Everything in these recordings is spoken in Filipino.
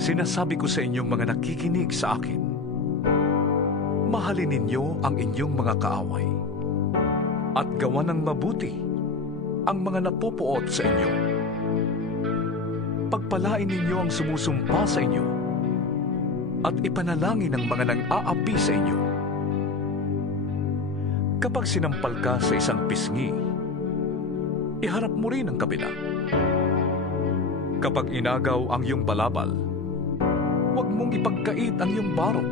Sinasabi ko sa inyong mga nakikinig sa akin, mahalin ninyo ang inyong mga kaaway at gawa ng mabuti ang mga napupuot sa inyo. Pagpalain ninyo ang sumusumpa sa inyo at ipanalangin ang mga nang-aapi sa inyo. Kapag sinampal ka sa isang pisngi, iharap mo rin ang kabila. Kapag inagaw ang iyong balabal, huwag mong ipagkait ang iyong baro.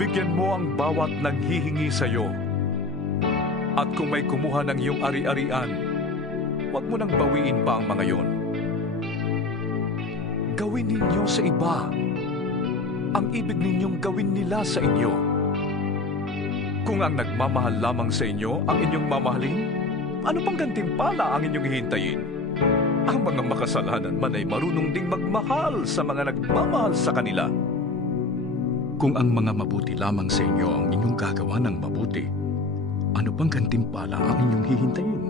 Bigyan mo ang bawat nanghihingi sa iyo. At kung may kumuha ng iyong ari-arian, huwag mo nang bawiin pa ang mga iyon. Gawin ninyo sa iba ang ibig ninyong gawin nila sa inyo. Kung ang nagmamahal lamang sa inyo ang inyong mamahalin, ano pang gantimpala ang inyong hihintayin? Ang mga makasalanan man ay marunong ding magmahal sa mga nagmamahal sa kanila. Kung ang mga mabuti lamang sa inyo ang inyong gagawa ng mabuti, ano pang gantimpala ang inyong hihintayin?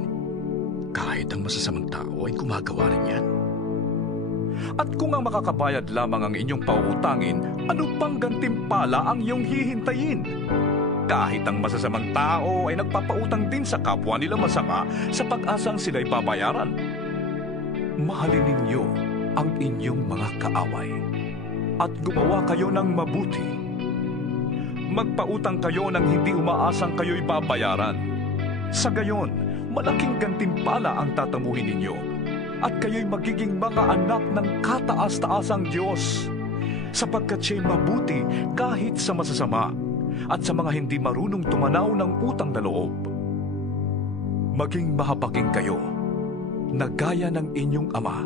Kahit ang masasamang tao ay gumagawa rin yan. At kung ang makakabayad lamang ang inyong pauutangin, ano pang gantimpala ang iyong hihintayin? Kahit ang masasamang tao ay nagpapautang din sa kapwa nila masama sa pag-asang sila'y babayaran. Mahalin ninyo ang inyong mga kaaway at gumawa kayo ng mabuti. Magpautang kayo nang hindi umaasang kayo'y babayaran. Sa gayon, malaking gantimpala ang tatamuhin ninyo at kayo'y magiging mga anak ng kataas-taasang Diyos, sapagkat siya'y mabuti kahit sa masasama at sa mga hindi marunong tumanaw ng utang na loob. Maging mahabaking kayo na gaya ng inyong ama.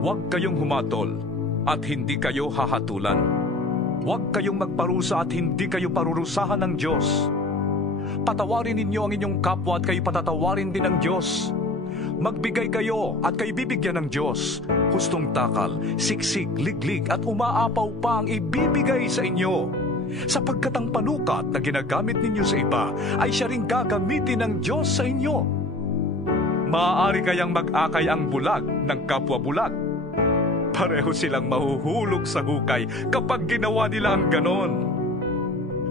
Huwag kayong humatol at hindi kayo hahatulan. Huwag kayong magparusa at hindi kayo parurusahan ng Diyos. Patawarin ninyo ang inyong kapwa at kayo patatawarin din ng Diyos. Magbigay kayo at kayo bibigyan ng Diyos. Hustong takal, siksik, liglig at umaapaw pa ang ibibigay sa inyo. Sapagkat ang panukat na ginagamit ninyo sa iba ay siya ring gagamitin ng Diyos sa inyo. Maaari kayang mag-akay ang bulag ng kapwa bulag. Pareho silang mahuhulog sa hukay kapag ginawa nila ang ganon.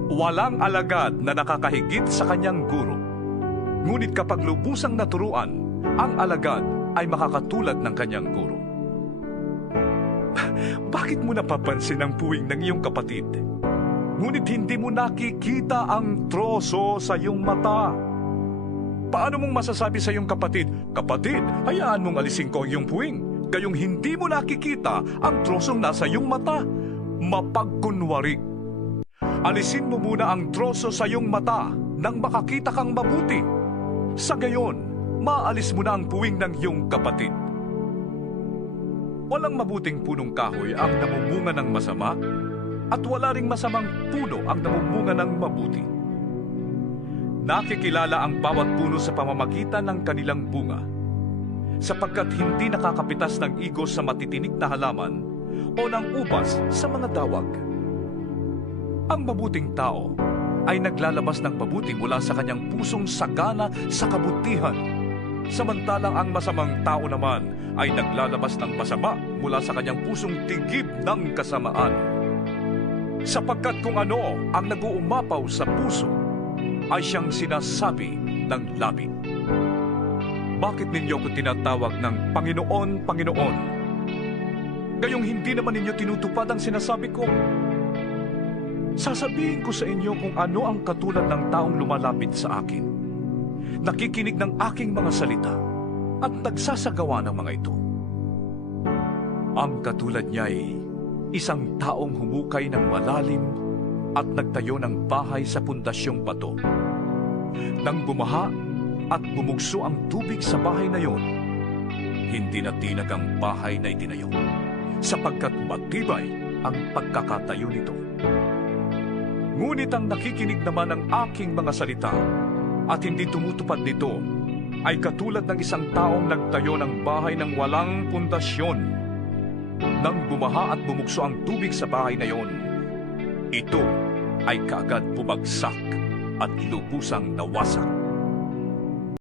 Walang alagad na nakakahigit sa kanyang guro. Ngunit kapag lubusang naturuan, ang alagad ay makakatulad ng kanyang guro. Bakit mo napapansin ang puwing ng iyong kapatid? Ngunit hindi mo nakikita ang troso sa iyong mata. Paano mong masasabi sa iyong kapatid, "Kapatid, hayaan mong alisin ko ang iyong puwing," gayong hindi mo nakikita ang trosong nasa iyong mata? Mapagkunwari. Alisin mo muna ang troso sa iyong mata nang makakita kang mabuti. Sa gayon, maalis mo na ang puwing ng iyong kapatid. Walang mabuting punong kahoy ang namumunga ng masama, at wala ring masamang puno ang namumunga ng mabuti. Nakikilala ang bawat puno sa pamamagitan ng kanilang bunga, sapagkat hindi nakakapitas ng igos sa matitinik na halaman o ng ubas sa mga dawag. Ang mabuting tao ay naglalabas ng mabuti mula sa kanyang pusong sagana sa kabutihan, samantalang ang masamang tao naman ay naglalabas ng masama mula sa kanyang pusong tigib ng kasamaan. Sapagkat kung ano ang nag-uumapaw sa puso, ay siyang sinasabi ng labi. Bakit ninyo ko tinatawag ng Panginoon, Panginoon? Gayong hindi naman ninyo tinutupad ang sinasabi ko. Sasabihin ko sa inyo kung ano ang katulad ng taong lumalapit sa akin, nakikinig ng aking mga salita, at nagsasagawa ng mga ito. Ang katulad niya ay isang taong humukay ng malalim at nagtayo ng bahay sa pundasyong bato. Nang bumaha at bumugso ang tubig sa bahay na iyon, hindi na tinag ang bahay na itinayo, sapagkat matibay ang pagkakatayo nito. Ngunit ang nakikinig naman ng aking mga salita at hindi tumutupad nito ay katulad ng isang taong nagtayo ng bahay ng walang pundasyon. Nang bumaha at bumugso ang tubig sa bahay na iyon, ito ay kaagad bumagsak at lubusang nawasak.